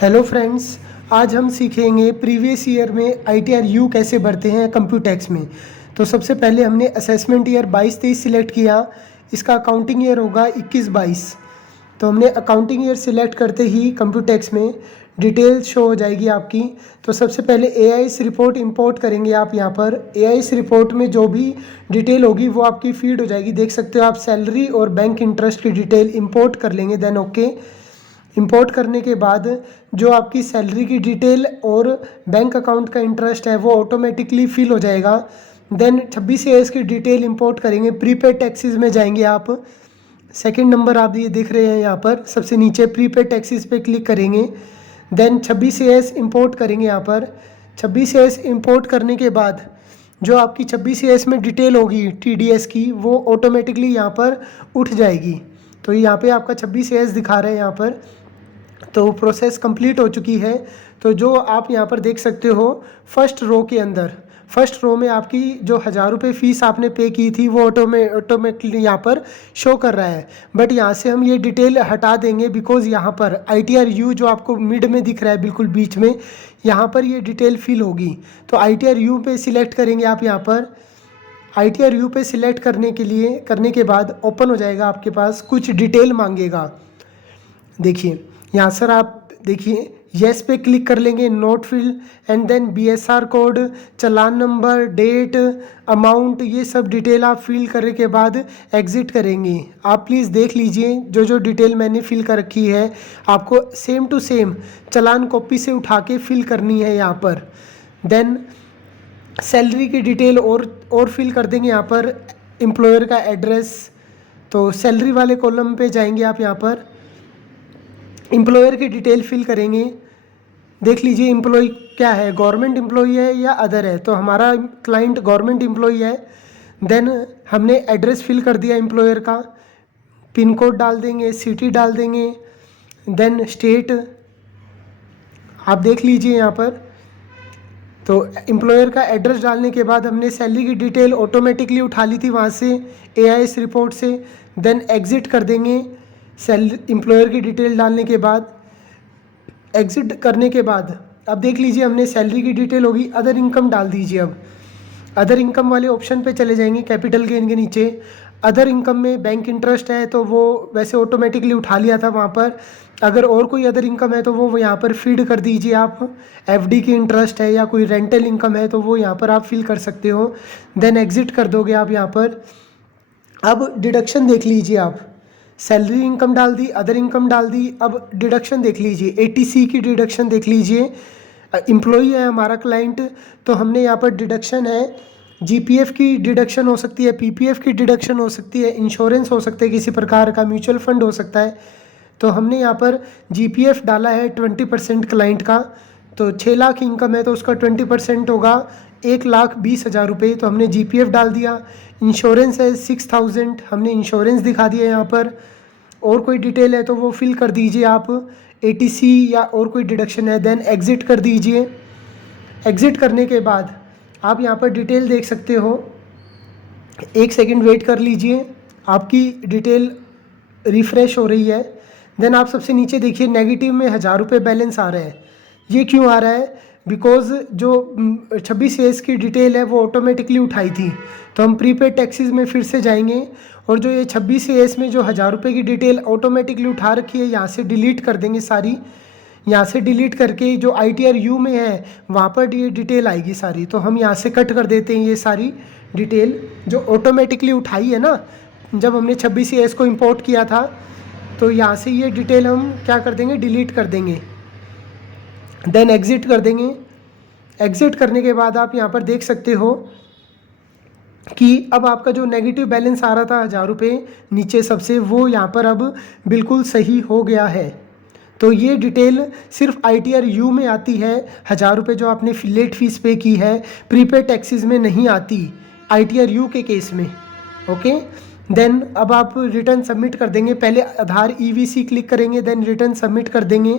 Hello friends, आज हम सीखेंगे प्रीवियस ईयर में ITRU कैसे भरते हैं कंप्यूटेक्स में। तो सबसे पहले हमने असेसमेंट ईयर 22-23 सिलेक्ट किया। इसका अकाउंटिंग ईयर होगा 21-22। तो हमने अकाउंटिंग ईयर सिलेक्ट करते ही कंप्यूटेक्स में डिटेल शो हो जाएगी आपकी। तो सबसे पहले AIS रिपोर्ट इंपोर्ट करेंगे आप यहाँ पर। AIS रिपोर्ट में जो भी डिटेल होगी वो आपकी फीड हो जाएगी। देख सकते हो आप सैलरी और बैंक इंटरेस्ट की डिटेल इंपोर्ट कर लेंगे। देन ओके, इंपोर्ट करने के बाद जो आपकी सैलरी की डिटेल और बैंक अकाउंट का इंटरेस्ट है वो ऑटोमेटिकली फिल हो जाएगा। देन 26 AS की डिटेल इंपोर्ट करेंगे। प्रीपेड टैक्सेस में जाएंगे आप। सेकंड नंबर आप ये देख रहे हैं यहाँ पर सबसे नीचे प्रीपेड टैक्सेस पे क्लिक करेंगे। देन 26 AS इंपोर्ट करेंगे यहाँ पर। 26 AS इंपोर्ट करने के बाद जो आपकी 26 AS में डिटेल होगी TDS की वो ऑटोमेटिकली यहाँ पर उठ जाएगी। तो यहाँ पे आपका 26 AS दिखा रहे हैं यहाँ पर। तो प्रोसेस कंप्लीट हो चुकी है। तो जो आप यहाँ पर देख सकते हो फर्स्ट रो के अंदर, फर्स्ट रो में आपकी जो 1000 रुपये फ़ीस आपने पे की थी वो ऑटोमेटिकली यहाँ पर शो कर रहा है। बट यहाँ से हम ये डिटेल हटा देंगे बिकॉज़ यहाँ पर ITRU जो आपको मिड में दिख रहा है बिल्कुल बीच में, यहाँ पर ये डिटेल फिल होगी। तो ITRU पे सिलेक्ट करेंगे आप यहाँ पर। ITRU पे सिलेक्ट करने के बाद ओपन हो जाएगा आपके पास, कुछ डिटेल मांगेगा। देखिए यहाँ सर आप देखिए येस पे क्लिक कर लेंगे, note fill, and then BSR code, challan number, date, amount, ये सब डिटेल आप फिल करने के बाद एग्ज़िट करेंगे। आप प्लीज़ देख लीजिए जो जो डिटेल मैंने फिल कर रखी है आपको same to same challan copy से उठा के फिल करनी है यहाँ पर। देन सैलरी की डिटेल और फिल कर देंगे यहाँ पर। एम्प्लॉयर का एड्रेस, तो सैलरी वाले कॉलम पे जाएंगे आप यहाँ पर। एम्प्लॉयर की डिटेल फिल करेंगे। देख लीजिए एम्प्लॉय क्या है, गवर्नमेंट एम्प्लॉय है या अदर है। तो हमारा क्लाइंट गवर्नमेंट एम्प्लॉय है। देन हमने एड्रेस फिल कर दिया एम्प्लॉयर का, पिन कोड डाल देंगे, सिटी डाल देंगे, देन स्टेट आप देख लीजिए यहाँ पर। तो एम्प्लॉयर का एड्रेस डालने के बाद हमने सैलरी की डिटेल ऑटोमेटिकली उठा ली थी वहाँ से AIS रिपोर्ट से। देन एग्ज़िट कर देंगे। एम्प्लॉयर की डिटेल डालने के बाद एग्ज़िट करने के बाद अब देख लीजिए हमने सैलरी की डिटेल होगी, अदर इनकम डाल दीजिए। अब अदर इनकम वाले ऑप्शन पे चले जाएंगे, कैपिटल गेन के नीचे अदर इनकम में बैंक इंटरेस्ट है तो वो वैसे ऑटोमेटिकली उठा लिया था वहाँ पर। अगर और कोई अदर इनकम है तो वो यहाँ पर फीड कर दीजिए आप। FD की इंटरेस्ट है या कोई रेंटल इनकम है तो वो यहाँ पर आप फिल कर सकते हो। देन एग्ज़िट कर दोगे आप यहाँ पर। अब डिडक्शन देख लीजिए आप, सैलरी इनकम डाल दी, अदर इनकम डाल दी। अब डिडक्शन देख लीजिए, ATC की डिडक्शन देख लीजिए। एम्प्लॉई है हमारा क्लाइंट तो हमने यहाँ पर डिडक्शन है, GPF की डिडक्शन हो सकती है, PPF की डिडक्शन हो सकती है, इंश्योरेंस हो सकता है किसी प्रकार का, म्यूचुअल फंड हो सकता है। तो हमने यहाँ पर GPF डाला है 20% क्लाइंट का। तो 6 लाख इनकम है तो उसका 20% होगा 1,20,000 रुपये। तो हमने GPF डाल दिया। इंश्योरेंस है 6,000, हमने इंश्योरेंस दिखा दिया यहाँ पर। और कोई डिटेल है तो वो फिल कर दीजिए आप, ATC या और कोई डिडक्शन है। देन एग्ज़िट कर दीजिए। एग्ज़िट करने के बाद आप यहाँ पर डिटेल देख सकते हो। 1 सेकंड वेट कर लीजिए, आपकी डिटेल रिफ़्रेश हो रही है। देन आप सबसे नीचे देखिए नेगेटिव में 1000 रुपये बैलेंस आ रहा है। ये क्यों आ रहा है? बिकॉज़ जो 26 AS की डिटेल है वो ऑटोमेटिकली उठाई थी। तो हम प्रीपेड टैक्सेस में फिर से जाएंगे और जो ये 26 AS में जो 1000 रुपये की डिटेल ऑटोमेटिकली उठा रखी है यहाँ से डिलीट कर देंगे सारी। यहाँ से डिलीट करके जो ITRU में है वहाँ पर ये डिटेल आएगी सारी। तो हम यहाँ से कट कर देते हैं ये सारी डिटेल जो ऑटोमेटिकली उठाई है ना जब हमने 26 AS को इंपोर्ट किया था। तो यहाँ से ये डिटेल हम क्या कर देंगे, डिलीट कर देंगे। देन एग्ज़िट कर देंगे। एग्ज़िट करने के बाद आप यहाँ पर देख सकते हो कि अब आपका जो नेगेटिव बैलेंस आ रहा था 1000 रुपये नीचे सबसे, वो यहाँ पर अब बिल्कुल सही हो गया है। तो ये डिटेल सिर्फ ITRU में आती है, 1000 रुपये जो आपने लेट फीस पे की है, प्रीपेड टैक्सेस में नहीं आती ITRU के केस में। ओके, देन अब आप रिटर्न सबमिट कर देंगे। पहले आधार EVC क्लिक करेंगे, देन रिटर्न सबमिट कर देंगे।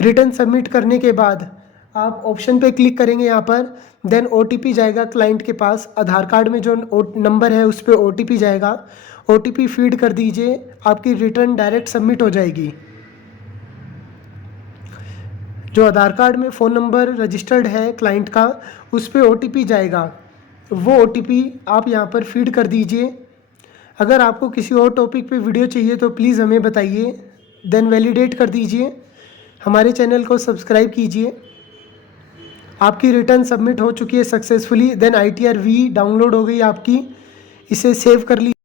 रिटर्न सबमिट करने के बाद आप ऑप्शन पे क्लिक करेंगे यहाँ पर। देन OTP जाएगा क्लाइंट के पास, आधार कार्ड में जो नंबर है उस पर OTP जाएगा। OTP फीड कर दीजिए, आपकी रिटर्न डायरेक्ट सबमिट हो जाएगी। जो आधार कार्ड में फ़ोन नंबर रजिस्टर्ड है क्लाइंट का, उस पर OTP जाएगा। वो OTP आप यहाँ पर फीड कर दीजिए। अगर आपको किसी और टॉपिक पे वीडियो चाहिए तो प्लीज़ हमें बताइए, देन वैलिडेट कर दीजिए। हमारे चैनल को सब्सक्राइब कीजिए। आपकी रिटर्न सबमिट हो चुकी है सक्सेसफुली। देन ITR-V डाउनलोड हो गई आपकी, इसे सेव कर लीजिए।